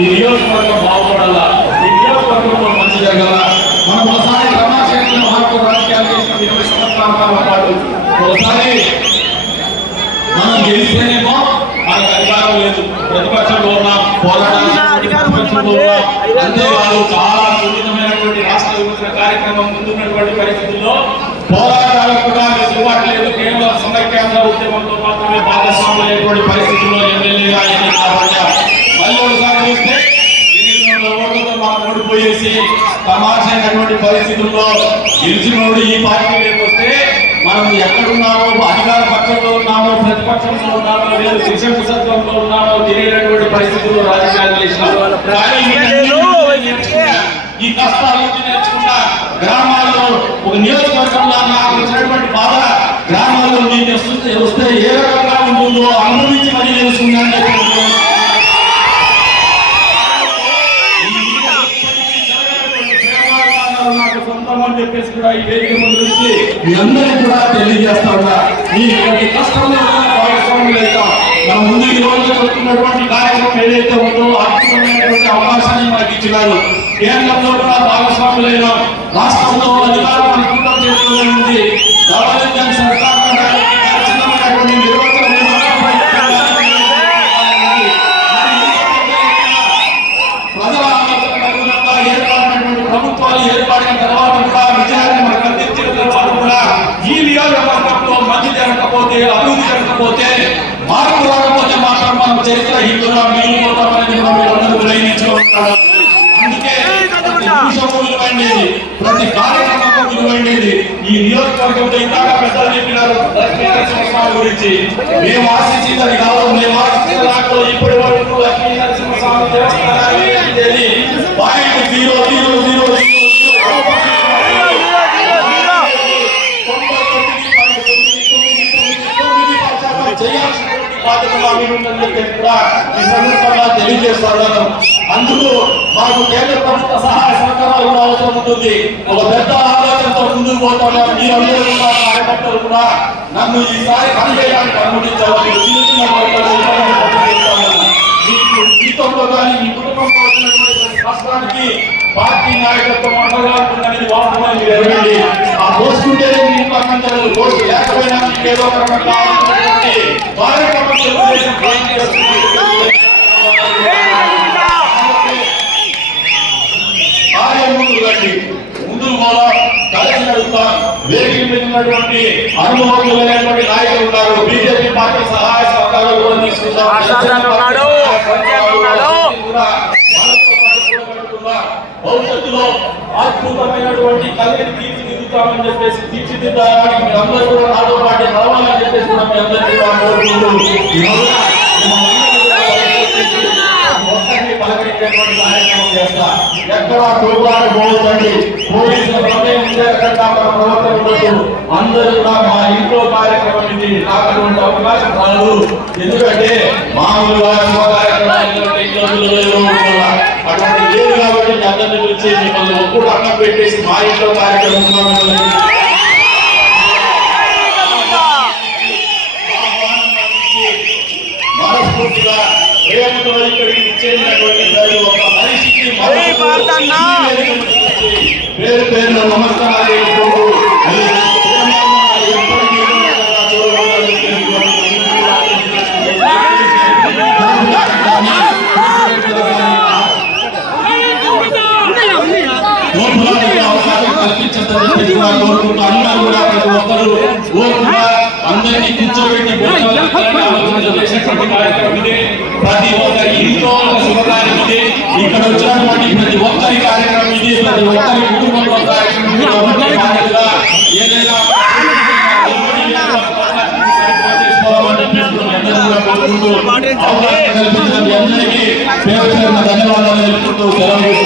ఈ నియోజకవర్గం బాగుపడాలా ఈ నియోజకవర్గంలో మంచి జరగాల మనం ఒకసారి క్రమశిక్షణ మార్పు రాజకీయాలు చేసిన ఇరవై సంవత్సరాల పాటు ఒకసారి మనం గెలిస్తేనేమో మనకు అధికారం లేదు ప్రతిపక్షంలో ఉన్నాం పోరాటానికి ప్రతిపక్షంలో ఉన్నాం అంతేకాదు చాలా సున్నితమైనటువంటి రాష్ట్ర విభజన కార్యక్రమం ముందున్నటువంటి పరిస్థితుల్లో పోరాటాలకు కూడా వెసులుబాటు లేదు కేవలం కేంద్ర ఉద్యమంతో మాత్రమే భాగస్వామ్యం లేనటువంటి పరిస్థితుల్లో ఎమ్మెల్యేగా ఓడిపోయేసి తమాషైనటువంటి పరిస్థితుల్లో గెలిచినోడు ఈ పార్టీలోకి వస్తే మనం ఎక్కడున్నామో అధికార పక్షంలో ఉన్నామో ప్రతిపక్షంలో ఉన్నామో లేదు శిక్షణ సత్వంలో ఉన్నామో తెలియనటువంటి పరిస్థితుల్లో రాజకీయాలు చేసినాం ఈ కష్టాల నేర్చుకున్నా గ్రామాల్లో ఒక నియోజకవర్గంలో నాకు వచ్చినటువంటి బాధ గ్రామాల్లో మీకు వస్తే ఏ రకంగా ఉంటుందో అనుభవించి కూడా ఈ వేదిక ముందు నుంచి మీ అందరికీ కూడా తెలియజేస్తా ఉన్నా. ఈ ప్రతి కష్టంలో కూడా మన ముందు ఈ రోజు జరుగుతున్నటువంటి కార్యక్రమం ఏదైతే ఉందో అద్భుతమైనటువంటి అవకాశాన్ని మనకి ఇచ్చినారు. కేంద్రంలో కూడా భాగస్వాములైన రాష్ట్రంలో అధికారం మన కుటుంబం సర్కార్ మాత్రం మనం చరిత్ర హిందుగా మిగిలిపోతామని కూడా మీరందరూ గ్రహించుకుంటున్నారు అందుకే ప్రతి నిమిషము విలువైండేది ప్రతి కార్యక్రమం విలువైండేది ఈ నియోజకవర్గంలో ఇందాక పెద్దలు చెప్పినారు లక్ష్మీ గురించి. మేము ఆశించిందని అది కాదు మేము ఆశించిన దాంట్లో ఇప్పటి వరకు లక్ష్మీ నరసింహస్వామి దేవస్థానాన్ని తెలియజేస్తాను అందుకు మాకు కేంద్ర ప్రభుత్వ సహాయ సహకారాలు కూడా అవసరం ఉంటుంది ఒక పెద్ద ఆలోచనతో ముందుకు పోతాము మీరందరూ కూడా కార్యకర్తలు కూడా నన్ను ఈసారి పనిచేయడానికి అనుమతించాలని చిన్న చిన్న వర్గాలు కానీ మీ కుటుంబంలో వచ్చినటువంటి కష్టానికి పార్టీ నాయకత్వం అండగా ఉంటుందనేది వాస్తవం ఎరగండి ఆ పోస్టుంటేనే మీ ఇంట్లో అన్నం లేకపోయినా మీకు ఏదో ఒక రకంగా ఉన్నటువంటి అనుభవజ్ఞులైనటువంటి నాయకులు ఉన్నారు బీజేపీ పార్టీ సహాయ సహకారాలు కూడా తీసుకుంటాం భవిష్యత్తులో అద్భుతమైనటువంటి కలిగిని తీర్చిదిద్దుతామని చెప్పేసి తీర్చిదిద్దడానికి మీరు అందరూ కూడా నాతో పాటు నడవాలని చెప్పేసి మీ అందరికీ కోరుకుంటూ ఈ ఒక్కరిని పలకరించేటువంటి కార్యక్రమం చేస్తా ఎక్కడ తోడులాట పోవద్దండి పోలీసుల ప్రమేయం ఉండే మన ప్రవర్తన ఉండదు అందరూ కూడా మా ఇంట్లో కార్యక్రమం ఇది నాకు అవకాశం రాదు ఎందుకంటే మామూలుగా శుభ కార్యక్రమాలు అటువంటి లేదు కాబట్టి పిలిచి మిమ్మల్ని ఒప్పుడు అన్నం పెట్టేసి మా ఇంట్లో కార్యక్రమం పేరు పేరు నమస్కారాలు కూడా కోరుకుంటూ అందరూ ప్రతి ఒక్కరూ అందరినీ కూర్చోబెట్టి చేసేటువంటి కార్యక్రమం ఇది ప్రతి ఒక్కరి ఇంట్లో శుభకార్యం ఇది ఇక్కడ వచ్చినటువంటి ప్రతి ఒక్కరి కార్యక్రమం ఇది ప్రతి ఒక్కరి కుటుంబంలో ధన్యవాదాలు తెలుపుకుంటూ సెలవు